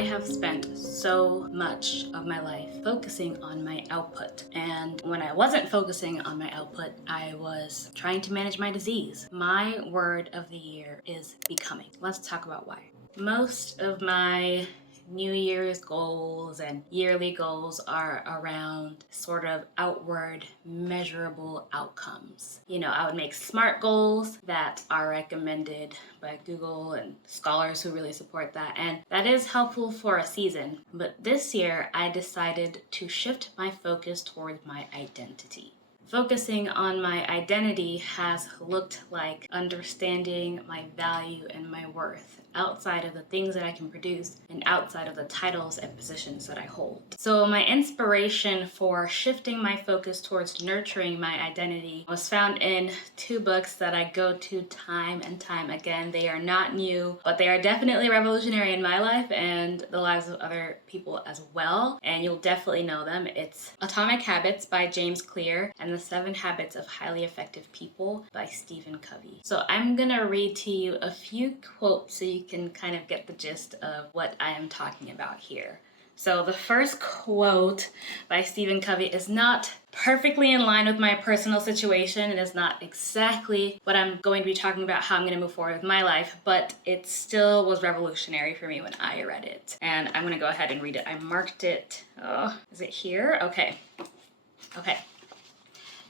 have spent so much of my life focusing on my output. And when I wasn't focusing on my output, I was trying to manage my disease. My word of the year is becoming. Let's talk about why. Most of my New Year's goals and yearly goals are around sort of outward measurable outcomes. I would make SMART goals that are recommended by Google and scholars who really support that. And that is helpful for a season. But this year, I decided to shift my focus toward my identity. Focusing on my identity has looked like understanding my value and my worth outside of the things that I can produce and outside of the titles and positions that I hold. So my inspiration for shifting my focus towards nurturing my identity was found in two books that I go to time and time again. They are not new, but they are definitely revolutionary in my life and the lives of other people as well. And you'll definitely know them. It's Atomic Habits by James Clear and The 7 Habits of Highly Effective People by Stephen Covey. So I'm gonna read to you a few quotes so you can kind of get the gist of what I am talking about here. So the first quote by Stephen Covey is not perfectly in line with my personal situation. It is not exactly what I'm going to be talking about, how I'm going to move forward with my life, but it still was revolutionary for me when I read it. And I'm going to go ahead and read it. I marked it. Oh, is it here? Okay.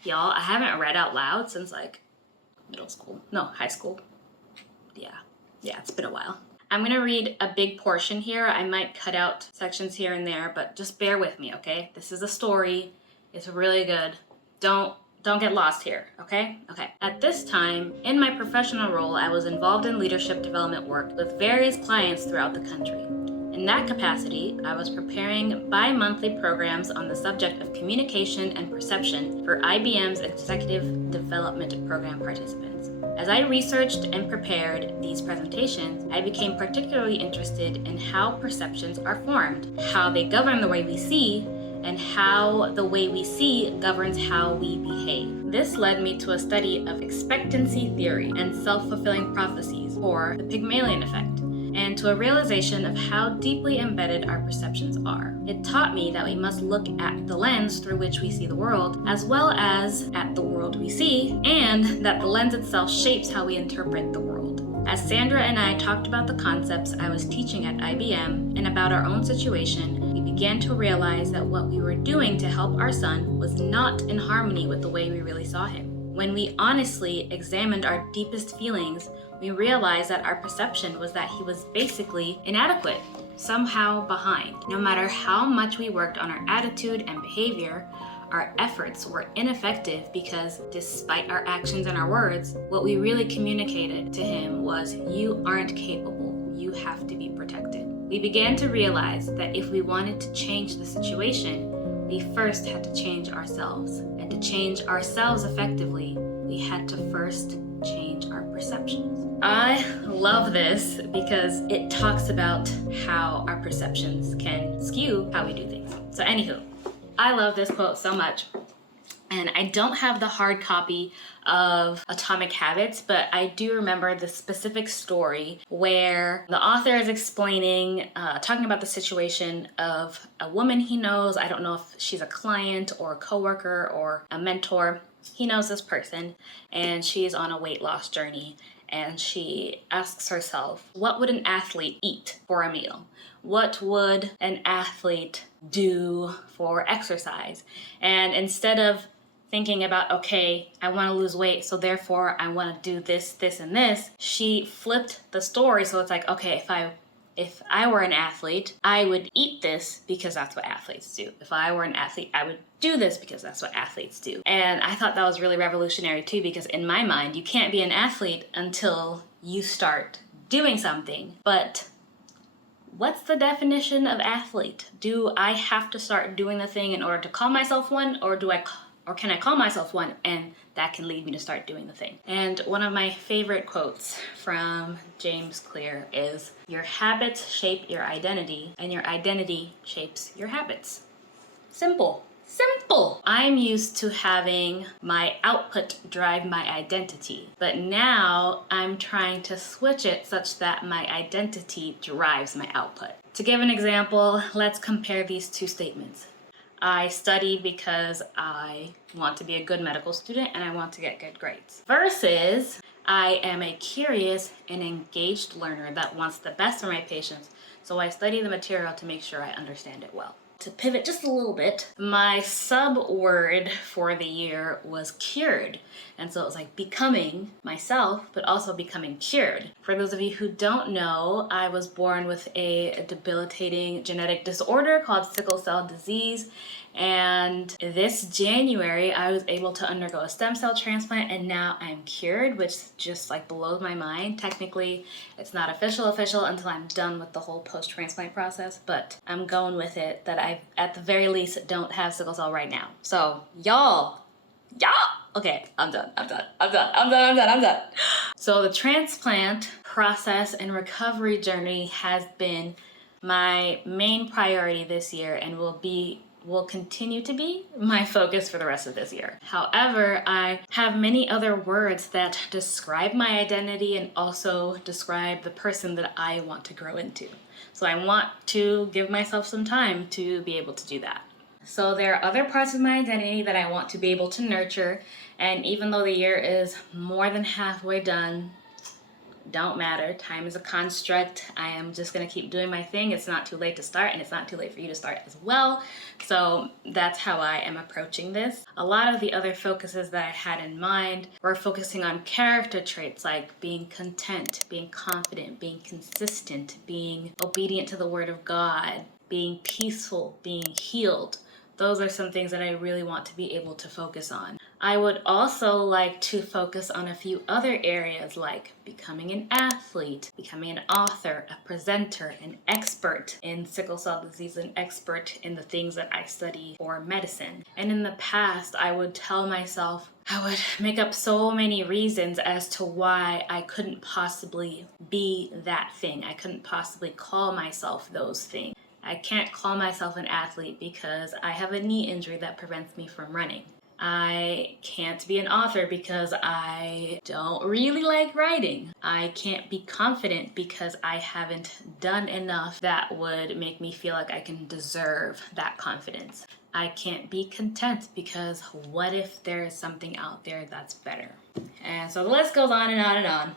Y'all, I haven't read out loud since high school. Yeah, it's been a while. I'm gonna read a big portion here. I might cut out sections here and there, but just bear with me, okay? This is a story. It's really good. Don't get lost here, okay? Okay. At this time, in my professional role, I was involved in leadership development work with various clients throughout the country. In that capacity, I was preparing bi-monthly programs on the subject of communication and perception for IBM's Executive Development Program participants. As I researched and prepared these presentations, I became particularly interested in how perceptions are formed, how they govern the way we see, and how the way we see governs how we behave. This led me to a study of expectancy theory and self-fulfilling prophecies, or the Pygmalion effect, and to a realization of how deeply embedded our perceptions are. It taught me that we must look at the lens through which we see the world, as well as at the world we see, and that the lens itself shapes how we interpret the world. As Sandra and I talked about the concepts I was teaching at IBM and about our own situation, we began to realize that what we were doing to help our son was not in harmony with the way we really saw him. When we honestly examined our deepest feelings, we realized that our perception was that he was basically inadequate, somehow behind. No matter how much we worked on our attitude and behavior, our efforts were ineffective because despite our actions and our words, what we really communicated to him was, "You aren't capable, you have to be protected." We began to realize that if we wanted to change the situation, we first had to change ourselves. And to change ourselves effectively, we had to first change our perceptions. I love this because it talks about how our perceptions can skew how we do things. So anywho, I love this quote so much. And I don't have the hard copy of Atomic Habits, but I do remember the specific story where the author is explaining, talking about the situation of a woman he knows. I don't know if she's a client or a coworker or a mentor. He knows this person and she's on a weight loss journey. And she asks herself, what would an athlete eat for a meal? What would an athlete do for exercise? And instead of thinking about, okay, I want to lose weight, so therefore I want to do this, this, and this, she flipped the story. So it's like, okay, if I were an athlete, I would eat this because that's what athletes do. If I were an athlete, I would do this because that's what athletes do. And I thought that was really revolutionary too, because in my mind, you can't be an athlete until you start doing something. But what's the definition of athlete? Do I have to start doing the thing in order to call myself one, or can I call myself one and that can lead me to start doing the thing? And one of my favorite quotes from James Clear is, "Your habits shape your identity, and your identity shapes your habits." Simple. I'm used to having my output drive my identity, but now I'm trying to switch it such that my identity drives my output. To give an example, let's compare these two statements. I study because I want to be a good medical student and I want to get good grades. Versus, I am a curious and engaged learner that wants the best for my patients, so I study the material to make sure I understand it well. To pivot just a little bit, my sub word for the year was cured. And so it was like becoming myself, but also becoming cured. For those of you who don't know, I was born with a debilitating genetic disorder called sickle cell disease. And this January, I was able to undergo a stem cell transplant, and now I'm cured, which just like blows my mind. Technically, it's not official until I'm done with the whole post-transplant process, but I'm going with it that I, at the very least, don't have sickle cell right now. So y'all, okay, I'm done. So the transplant process and recovery journey has been my main priority this year and will continue to be my focus for the rest of this year. However, I have many other words that describe my identity and also describe the person that I want to grow into. So I want to give myself some time to be able to do that. So there are other parts of my identity that I want to be able to nurture, and even though the year is more than halfway done, don't matter. Time is a construct. I am just going to keep doing my thing. It's not too late to start, and it's not too late for you to start as well. So that's how I am approaching this. A lot of the other focuses that I had in mind were focusing on character traits like being content, being confident, being consistent, being obedient to the word of God, being peaceful, being healed. Those are some things that I really want to be able to focus on. I would also like to focus on a few other areas like becoming an athlete, becoming an author, a presenter, an expert in sickle cell disease, an expert in the things that I study for medicine. And in the past, I would tell myself, I would make up so many reasons as to why I couldn't possibly be that thing. I couldn't possibly call myself those things. I can't call myself an athlete because I have a knee injury that prevents me from running. I can't be an author because I don't really like writing. I can't be confident because I haven't done enough that would make me feel like I can deserve that confidence. I can't be content because what if there is something out there that's better? And so the list goes on and on and on.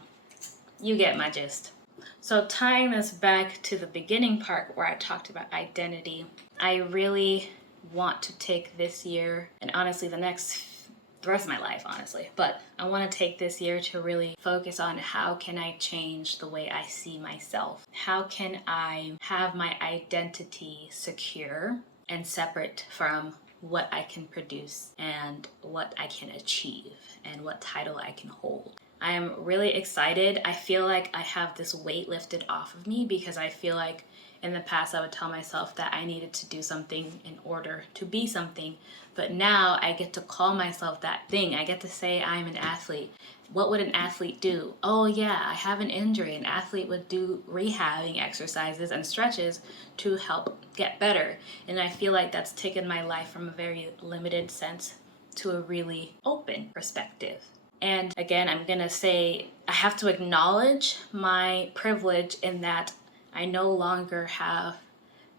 You get my gist. So tying this back to the beginning part where I talked about identity, I really want to take this year, and honestly the rest of my life, honestly, but I want to take this year to really focus on how can I change the way I see myself? How can I have my identity secure and separate from what I can produce and what I can achieve and what title I can hold? I am really excited. I feel like I have this weight lifted off of me because I feel like in the past I would tell myself that I needed to do something in order to be something, but now I get to call myself that thing. I get to say I'm an athlete. What would an athlete do? Oh yeah, I have an injury. An athlete would do rehabbing exercises and stretches to help get better. And I feel like that's taken my life from a very limited sense to a really open perspective. And again, I'm gonna say I have to acknowledge my privilege in that I no longer have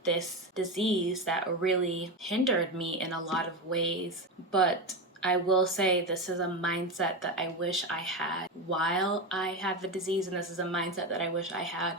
this disease that really hindered me in a lot of ways. But I will say this is a mindset that I wish I had while I had the disease, and this is a mindset that I wish I had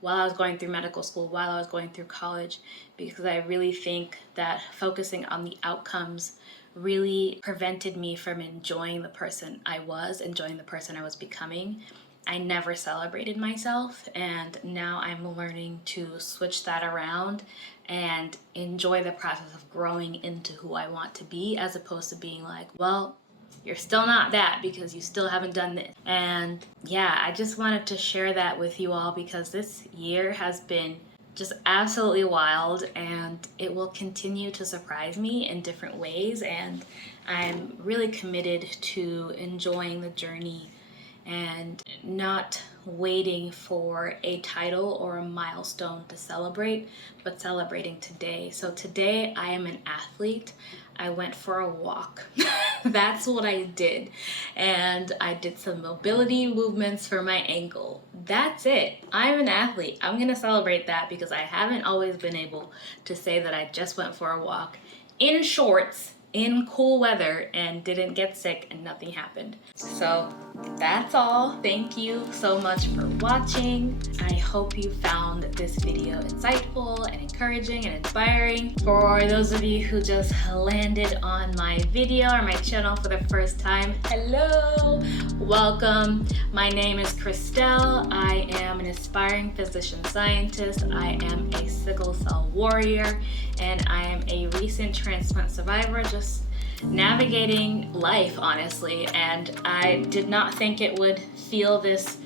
while I was going through medical school, while I was going through college, because I really think that focusing on the outcomes really prevented me from enjoying the person I was, enjoying the person I was becoming. I never celebrated myself, and now I'm learning to switch that around and enjoy the process of growing into who I want to be, as opposed to being like, well, you're still not that because you still haven't done this. And yeah, I just wanted to share that with you all because this year has been just absolutely wild, and it will continue to surprise me in different ways, and I'm really committed to enjoying the journey and not waiting for a title or a milestone to celebrate, but celebrating today. So today I am an athlete. I went for a walk. That's what I did. And I did some mobility movements for my ankle. That's it. I'm an athlete. I'm gonna celebrate that because I haven't always been able to say that I just went for a walk in shorts in cool weather and didn't get sick and nothing happened. So that's all. Thank you so much for watching. I hope you found this video insightful and encouraging and inspiring. For those of you who just landed on my video or my channel for the first time, hello, welcome. My name is Christelle. I am an aspiring physician scientist. I am a sickle cell warrior, and I am a recent transplant survivor, just navigating life, honestly. And I did not think it would feel this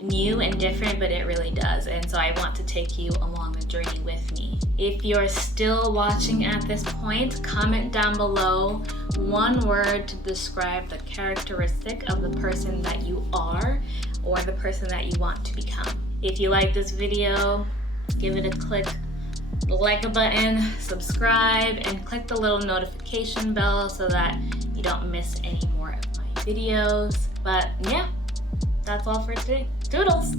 new and different, but it really does. And so I want to take you along the journey with me. If you're still watching at this point, comment down below one word to describe the characteristic of the person that you are or the person that you want to become. If you like this video, give it a click, like a button, subscribe, and click the little notification bell so that you don't miss any more of my videos. But yeah, that's all for today. Doodles!